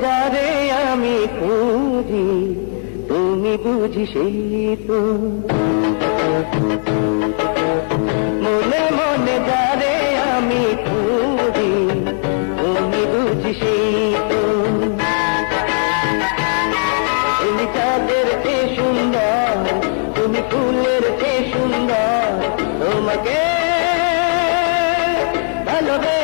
যারে আমি খুঁজি, তুমি বুঝি সেই তো। মনে মনে যারে আমি খুঁজি, তুমি বুঝি সেই তো। তুমি চাঁদের চেয়ে সুন্দর, তুমি ফুলের চেয়ে সুন্দর, তোমাকে ভালোবেসে